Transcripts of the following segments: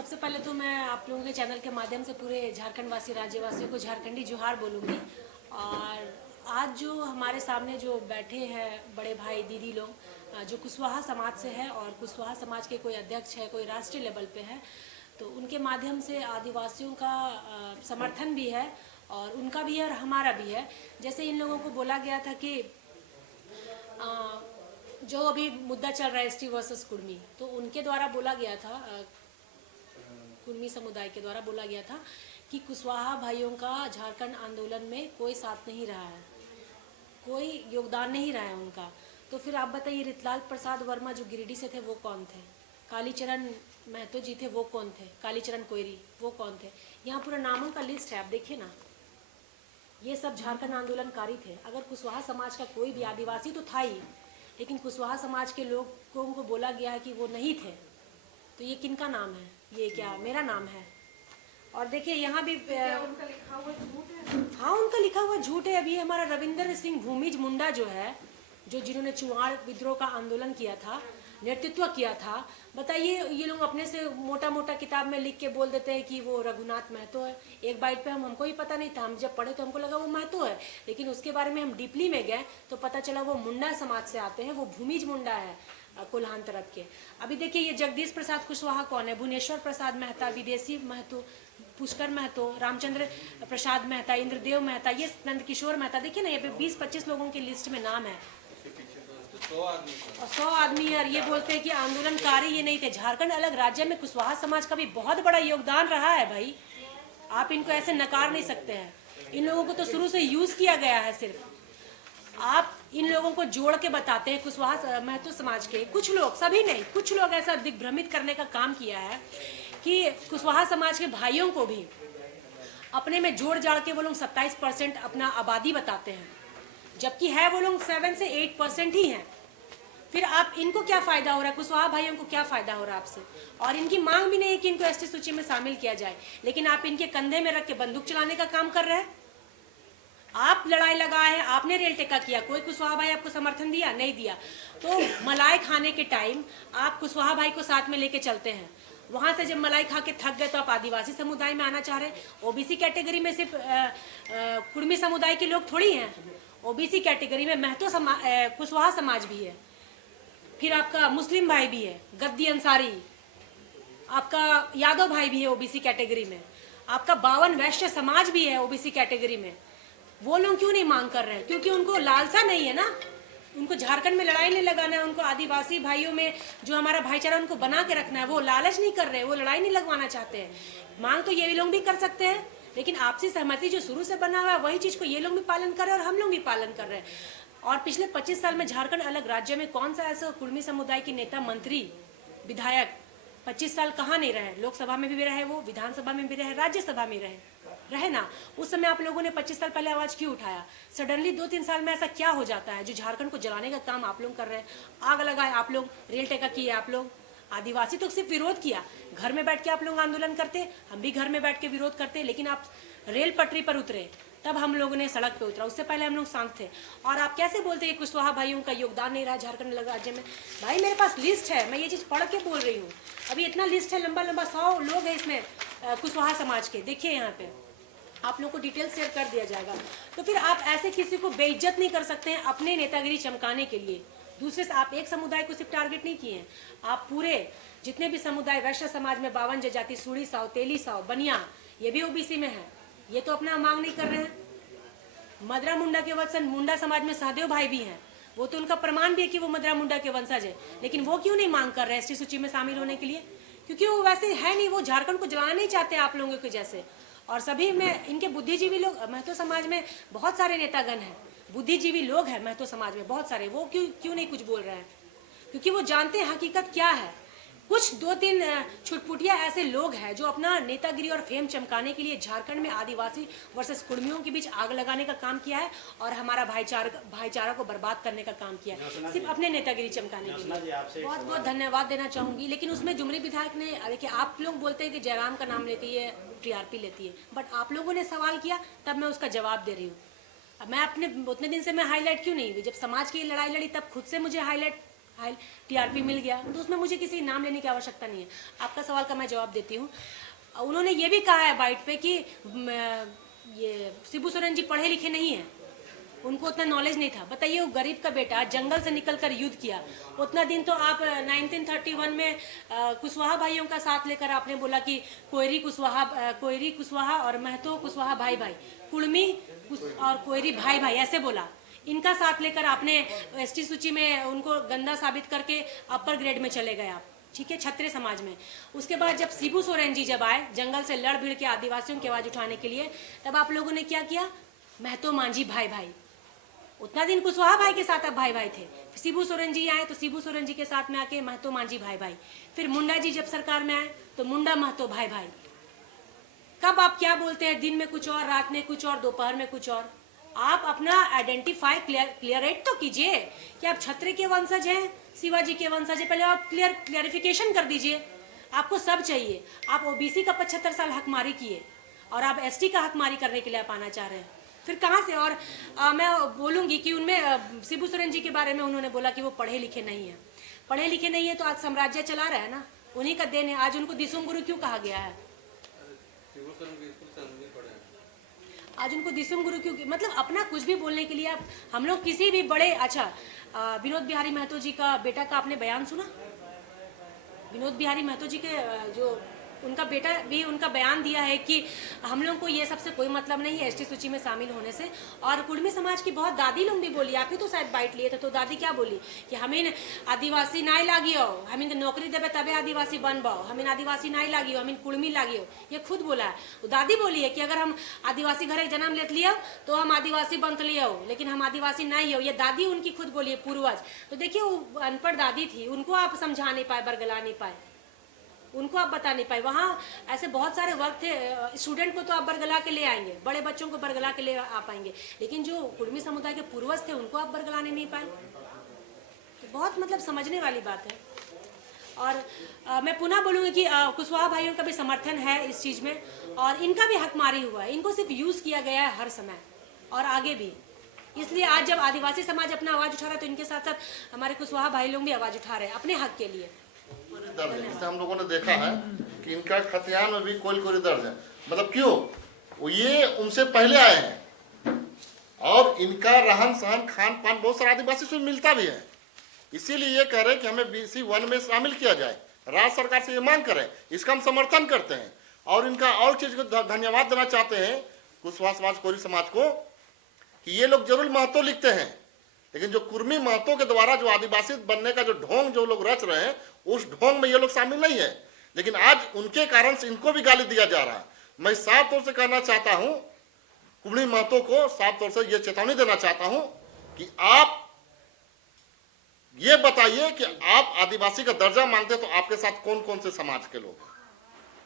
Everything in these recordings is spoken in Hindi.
सबसे पहले तो मैं आप लोगों के चैनल के माध्यम से पूरे झारखंड वासी राज्यवासियों को झारखंडी जोहार बोलूँगी। और आज जो हमारे सामने जो बैठे हैं बड़े भाई दीदी लोग जो कुशवाहा समाज से है और कुशवाहा समाज के कोई अध्यक्ष है, कोई राष्ट्रीय लेवल पे है, तो उनके माध्यम से आदिवासियों का समर्थन भी है और उनका भी है और हमारा भी है। जैसे इन लोगों को बोला गया था कि जो अभी मुद्दा चल रहा है एसटी वर्सेस कुर्मी, तो उनके द्वारा बोला गया था, कुर्मी समुदाय के द्वारा बोला गया था कि कुशवाहा भाइयों का झारखंड आंदोलन में कोई साथ नहीं रहा है, कोई योगदान नहीं रहा है उनका। तो फिर आप बताइए, रितलाल प्रसाद वर्मा जो गिरिडीह से थे वो कौन थे? कालीचरण महतो जी थे वो कौन थे? कालीचरण कोयरी वो कौन थे? यहाँ पूरा नामों का लिस्ट है, आप देखिए ना, ये सब झारखंड आंदोलनकारी थे। अगर कुशवाहा समाज का कोई भी आदिवासी तो था ही, लेकिन कुशवाहा समाज के लोगों को बोला गया है कि वो नहीं थे, तो ये किनका नाम है? ये क्या मेरा नाम है? और देखिए यहाँ भी उनका लिखा हुआ झूठ है। हाँ, उनका लिखा हुआ झूठ है। अभी हमारा रविंदर सिंह भूमिज मुंडा जो है, जो जिन्होंने चुआड़ विद्रोह का आंदोलन किया था, नेतृत्व किया था, बताइए, ये लोग अपने से मोटा मोटा किताब में लिख के बोल देते हैं कि वो रघुनाथ महतो है। एक बाइट पे हमको ही पता नहीं था, हम जब पढ़े तो हमको लगा वो महतो है, लेकिन उसके बारे में हम डीपली में गए तो पता चला वो मुंडा समाज से आते हैं, वो भूमिज मुंडा है कोल्हान तरफ के। अभी देखिए, ये जगदीश प्रसाद कुशवाहा कौन है? भुवनेश्वर प्रसाद मेहता, विदेशी महतो, पुष्कर महतो, रामचंद्र प्रसाद मेहता, इंद्रदेव मेहता, ये नंदकिशोर मेहता। देखिए ना, ये पे 20-25 लोगों की लिस्ट में नाम है और 100 आदमी है। और ये बोलते हैं कि आंदोलनकारी ये नहीं थे। झारखंड अलग राज्य में कुशवाहा समाज का भी बहुत बड़ा योगदान रहा है भाई, आप इनको ऐसे नकार नहीं सकते हैं। इन लोगों को तो शुरू से यूज किया गया है। सिर्फ आप इन लोगों को जोड़ के बताते हैं, कुशवाहा महतो समाज के कुछ लोग, सभी नहीं, कुछ लोग ऐसा दिग्भ्रमित करने का काम किया है कि कुशवाहा समाज के भाइयों को भी अपने में जोड़ जाड़ के वो लोग 27% अपना आबादी बताते हैं, जबकि है वो लोग 7 से 8% ही हैं। फिर आप इनको क्या फायदा हो रहा है? कुशवाहा भाइयों को क्या फायदा हो रहा है आपसे? और इनकी मांग भी नहीं है कि इनको एसटी सूची में शामिल किया जाए, लेकिन आप इनके कंधे में रख के बंदूक चलाने का काम कर रहे हैं। आप लड़ाई लगाए हैं, आपने रेल टेका किया, कोई कुशवाहा भाई आपको समर्थन दिया? नहीं दिया। तो मलाई खाने के टाइम आप कुशवाहा भाई को साथ में लेके चलते हैं, वहां से जब मलाई खा के थक गए तो आप आदिवासी समुदाय में आना चाह रहे हैं। ओबीसी कैटेगरी में सिर्फ कुर्मी समुदाय के लोग थोड़ी हैं, ओबीसी कैटेगरी में महतो कुशवाहा समाज भी है, फिर आपका मुस्लिम भाई भी है, गद्दी अंसारी, आपका यादव भाई भी है ओबीसी कैटेगरी में, आपका 52 वैश्य समाज भी है ओबीसी कैटेगरी में। वो लोग क्यों नहीं मांग कर रहे हैं? क्योंकि उनको लालसा नहीं है ना, उनको झारखंड में लड़ाई नहीं लगाना है, उनको आदिवासी भाइयों में जो हमारा भाईचारा उनको बना के रखना है। वो लालच नहीं कर रहे, वो लड़ाई नहीं लगवाना चाहते हैं। मांग तो ये भी लोग भी कर सकते हैं, लेकिन आपसी सहमति जो शुरू से बना हुआ है वही चीज को ये लोग भी पालन कर रहे हैं और हम लोग भी पालन कर रहे हैं। और पिछले 25 साल में झारखंड अलग राज्य में कौन सा ऐसा कुर्मी समुदाय के नेता, मंत्री, विधायक 25 साल कहाँ नहीं रहे? लोकसभा में भी रहे, वो विधानसभा में भी रहे, राज्यसभा में रहे ना। उस समय आप लोगों ने 25 साल पहले आवाज क्यों उठाया? सडनली 2-3 साल में ऐसा क्या हो जाता है जो झारखंड को जलाने का काम आप लोग कर रहे हैं? आग लगाए आप लोग, रेल टेका किए आप लोग, आदिवासी तो सिर्फ विरोध किया। घर में बैठ के आप लोग आंदोलन करते, हम भी घर में बैठ के विरोध करते, लेकिन आप रेल पटरी पर उतरे तब हम लोगों ने सड़क पे उतरा, उससे पहले हम लोग शांत थे। और आप कैसे बोलते हैं कुशवाहा भाइयों का योगदान नहीं रहा झारखंड राज्य में? भाई मेरे पास लिस्ट है, मैं ये चीज़ पढ़ के बोल रही हूँ। अभी इतना लिस्ट है, लंबा लंबा 100 लोग हैं इसमें कुशवाहा समाज के। देखिए यहाँ पे आप लोग को डिटेल शेयर कर दिया जाएगा। तो फिर आप ऐसे किसी को बेइज्जत नहीं कर सकते हैं अपने नेतागिरी चमकाने के लिए। दूसरे से आप एक समुदाय को सिर्फ टारगेट नहीं किए हैं, आप पूरे जितने भी समुदाय, वैश्य समाज में 52 जनजाति, सूड़ी साव, तेली साव, बनिया, ये भी ओबीसी में है, ये तो अपना मांग नहीं कर रहे हैं। मदरा मुंडा के वंशज मुंडा समाज में सहदेव भाई भी हैं, वो तो उनका प्रमाण भी है कि वो मदरा मुंडा के वंशज है, लेकिन वो क्यों नहीं मांग कर रहे हैं एसटी सूची में शामिल होने के लिए? क्योंकि वो वैसे है नहीं, वो झारखंड को जलाना नहीं चाहते आप लोगों के जैसे। और सभी में इनके बुद्धिजीवी लोग, महतो समाज में बहुत सारे नेतागण हैं, बुद्धिजीवी लोग हैं महतो समाज में बहुत सारे, वो क्यों नहीं कुछ बोल रहे हैं? क्योंकि वो जानते हैं हकीकत क्या है। कुछ 2-3 छुटपुटिया ऐसे लोग हैं जो अपना नेतागिरी और फेम चमकाने के लिए झारखंड में आदिवासी वर्सेस कुर्मियों के बीच आग लगाने का काम किया है और हमारा भाईचारा को बर्बाद करने का काम किया है, सिर्फ अपने नेतागिरी चमकाने के लिए। बहुत बहुत धन्यवाद देना चाहूंगी। लेकिन उसमें जुमरी विधायक ने, देखिए आप लोग बोलते हैं कि जयराम का नाम लेती है, टीआरपी लेती है, बट आप लोगों ने सवाल किया तब मैं उसका जवाब दे रही हूँ। मैं अपने उतने दिन से मैं हाईलाइट क्यों नहीं हुई? जब समाज की लड़ाई लड़ी तब खुद से मुझे फाइल टीआरपी मिल गया, तो उसमें मुझे किसी नाम लेने की आवश्यकता नहीं है। आपका सवाल का मैं जवाब देती हूँ। उन्होंने ये भी कहा है बाइट पे कि ये शिबू सोरेन जी पढ़े लिखे नहीं हैं, उनको उतना नॉलेज नहीं था। बताइए, वो गरीब का बेटा जंगल से निकलकर युद्ध किया। उतना दिन तो आप 1931 में कुशवाहा भाइयों का साथ लेकर आपने बोला कि कोयरी कुशवाहा और महतो कुशवाहा भाई भाई, कुड़मी और कोयरी भाई भाई, ऐसे बोला। इनका साथ लेकर आपने एसटी सूची में उनको गंदा साबित करके अपर ग्रेड में चले गए आप, ठीक है, क्षत्रिय समाज में। उसके बाद जब शिबू सोरेन जी जब आए जंगल से लड़ भिड़ के आदिवासियों की आवाज उठाने के लिए, तब आप लोगों ने क्या किया? महतो मांझी भाई भाई। उतना दिन कुशवाहा भाई के साथ आप भाई भाई थे, शिबू सोरेन जी आए तो शिबू सोरेन जी के साथ में आके महतो मांझी भाई भाई। फिर मुंडा जी जब सरकार में आए तो मुंडा महतो भाई भाई। कब आप क्या बोलते हैं? दिन में कुछ और, रात में कुछ और, दोपहर में कुछ और। आप अपना आइडेंटिफाई क्लियरेट तो कीजिए कि आप क्षत्रिय के वंशज हैं, शिवाजी के वंशज हैं। पहले आप क्लियरिफिकेशन कर दीजिए। आपको सब चाहिए। आप ओबीसी का 75 साल हकमारी किए और आप एसटी का हकमारी करने के लिए आप आना चाह रहे हैं, फिर कहाँ से? और मैं बोलूँगी कि उनमें शिबू सोरेन जी के बारे में उन्होंने बोला कि वो पढ़े लिखे नहीं है। पढ़े लिखे नहीं है तो आज साम्राज्य चला रहा है ना, उन्हीं का देन है। आज उनको दिसुम गुरु क्यों कहा गया है? आज उनको दिसुम गुरु क्यों? मतलब अपना कुछ भी बोलने के लिए आप, हम लोग किसी भी बड़े, अच्छा विनोद बिहारी महतो जी का बेटा का आपने बयान सुना? विनोद बिहारी महतो जी के जो उनका बेटा भी उनका बयान दिया है कि हम लोगों को ये सबसे कोई मतलब नहीं है एसटी सूची में शामिल होने से। और कुड़मी समाज की बहुत दादी लोग भी बोली, आप ही तो शायद बाइट लिए थे, तो दादी क्या बोली कि हमें आदिवासी नाई लागियो, हमें नौकरी देवे तबे आदिवासी बनबाओ, हमें आदिवासी नाई लागियो, हमें कुड़मी लागियो। ये खुद बोला है, वो दादी बोली है कि अगर हम आदिवासी घर जन्म लेत लियो तो हम आदिवासी बनत लियो, लेकिन हम आदिवासी नहीं हो। ये दादी उनकी खुद बोली है, पूर्वज। तो देखिए, वो अनपढ़ दादी थी, उनको आप समझा नहीं पाए, बरगला नहीं पाए, उनको आप बता नहीं पाए। वहाँ ऐसे बहुत सारे वर्क थे, स्टूडेंट को तो आप बरगला के ले आएंगे, बड़े बच्चों को बरगला के ले आ पाएंगे, लेकिन जो कुड़मी समुदाय के पूर्वज थे उनको आप बरगलाने नहीं पाए। तो बहुत मतलब समझने वाली बात है। और मैं पुनः बोलूँगी कि कुशवाहा भाइयों का भी समर्थन है इस चीज़ में, और इनका भी हकमारी हुआ है। इनको सिर्फ यूज़ किया गया है हर समय और आगे भी। इसलिए आज जब आदिवासी समाज अपना आवाज़ उठा रहा है तो इनके साथ साथ हमारे कुशवाहा भाई लोग भी आवाज़ उठा रहे हैं अपने हक के लिए। इससे हम लोगों ने देखा है कि इनका खतियान में भी कोई दर्ज है। मतलब क्यों? वो ये उनसे पहले आए हैं और इनका रहन सहन खान पान बहुत सारा आदिवासी से मिलता भी है। इसीलिए ये कह रहे हैं कि हमें BC 1 में शामिल किया जाए। राज्य सरकार से ये मांग करें, इसका हम समर्थन करते हैं। और इनका और चीज को धन्यवाद देना चाहते हैं कुशवाहा समाज, कोरी समाज को, कि ये लोग जरूर महतो लिखते हैं, लेकिन जो कुर्मी महतो के द्वारा जो आदिवासी बनने का जो ढोंग जो लोग रच रहे हैं, उस ढोंग में ये लोग शामिल नहीं है। लेकिन आज उनके कारण से इनको भी गाली दिया जा रहा है। मैं साफ तौर से कहना चाहता हूं, कुर्मी महतो को साफ तौर से ये चेतावनी देना चाहता हूं कि आप ये बताइए कि आप आदिवासी का दर्जा मांगते हैं तो आपके साथ कौन कौन से समाज के लोग,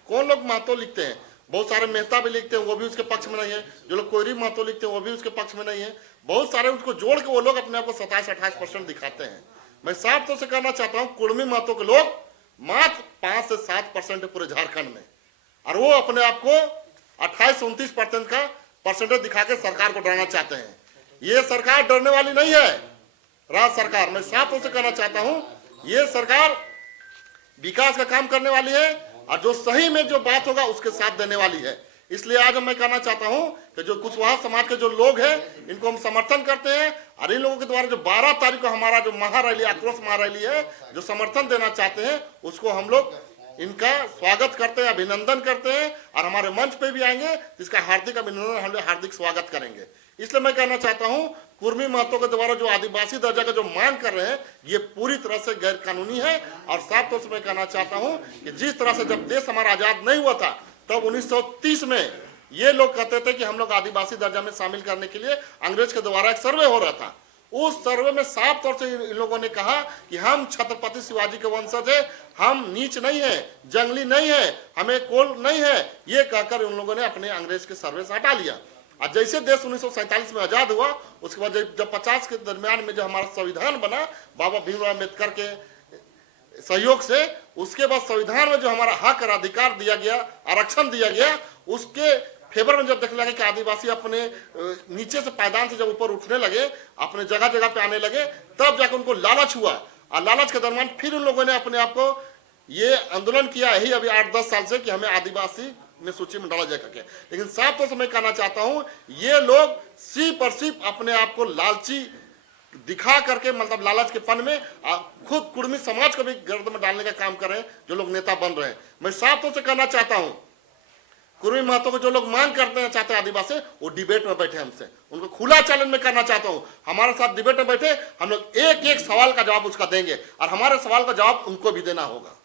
कौन लोग महतो लिखते हैं? बहुत सारे मेहता भी लिखते हैं, वो भी उसके पक्ष में नहीं है। जो लोग कोयरी महतो लिखते हैं वो भी उसके पक्ष में नहीं है। बहुत सारे उसको जोड़ के वो लोग अपने आप को 27-28% दिखाते हैं। मैं साफ तौर से कहना चाहता हूँ, कुड़मी महतो के लोग मात्र 5 से 7% है पूरे झारखंड में, और वो अपने आप को 28 से 29% का परसेंटेज दिखा के सरकार को डराना चाहते हैं। ये सरकार डरने वाली नहीं है, राज्य सरकार। मैं साफ तौर से कहना चाहता हूँ, ये सरकार विकास का काम करने वाली है और जो सही में जो बात होगा उसके साथ देने वाली है। इसलिए आज मैं कहना चाहता हूं कि जो कुशवाहा समाज के जो लोग हैं, इनको हम समर्थन करते हैं। और इन लोगों के द्वारा जो 12 तारीख को हमारा जो महारैली, आक्रोश महारैली है, जो समर्थन देना चाहते हैं, उसको हम लोग इनका स्वागत करते हैं, अभिनंदन करते हैं। और हमारे मंच पे भी आएंगे, इसका हार्दिक अभिनंदन, हम लोग हार्दिक स्वागत करेंगे। इसलिए मैं कहना चाहता हूं, कुर्मी महतो के द्वारा जो आदिवासी दर्जा का जो मांग कर रहे हैं, ये पूरी तरह से गैर कानूनी है। और साफ तौर से मैं कहना चाहता हूं कि जिस तरह से जब देश हमारा आजाद नहीं हुआ था, तब 1930 में ये लोग कहते थे कि हम लोग आदिवासी दर्जा में शामिल करने के लिए अंग्रेज के द्वारा एक सर्वे हो रहा था। उस सर्वे में साफ तौर से इन लोगों ने कहा कि हम छत्रपति शिवाजी के वंशज है, हम नीच नहीं है, जंगली नहीं है, हमें कोल नहीं है। ये कहकर उन लोगों ने अपने अंग्रेज के सर्वे से हटा लिया। और जैसे देश 1947 में आजाद हुआ, उसके बाद जब 50 के दरमियान में जो हमारा संविधान बना बाबा भीमराव अम्बेडकर के सहयोग से, उसके बाद संविधान में जो हमारा हक और अधिकार दिया गया, आरक्षण दिया गया, उसके फेवर में जब देखने लगे कि आदिवासी अपने नीचे से पायदान से जब ऊपर उठने लगे, अपने जगह जगह पे आने लगे, तब जाकर उनको लालच हुआ और लालच के दरमियान फिर उन लोगों ने अपने आप को ये आंदोलन किया ही अभी 8-10 साल से कि हमें आदिवासी में सूची में डाला जाए करके। लेकिन साफ तौर से मैं कहना चाहता हूं, ये लोग सिर्फ और सिर्फ अपने आप को लालची दिखा करके, मतलब लालच के फन में खुद कुर्मी समाज को भी गर्द में डालने का काम कर रहे हैं जो लोग नेता बन रहे हैं। मैं साफ तौर से कहना चाहता हूं, कुर्मी महतो को जो लोग मांग करते चाहते हैं आदिवासी, वो डिबेट में बैठे हमसे, उनको खुला चैलेंज में करना चाहता हूं, हमारे साथ डिबेट में बैठे, हम लोग एक एक सवाल का जवाब उसका देंगे और हमारे सवाल का जवाब उनको भी देना होगा।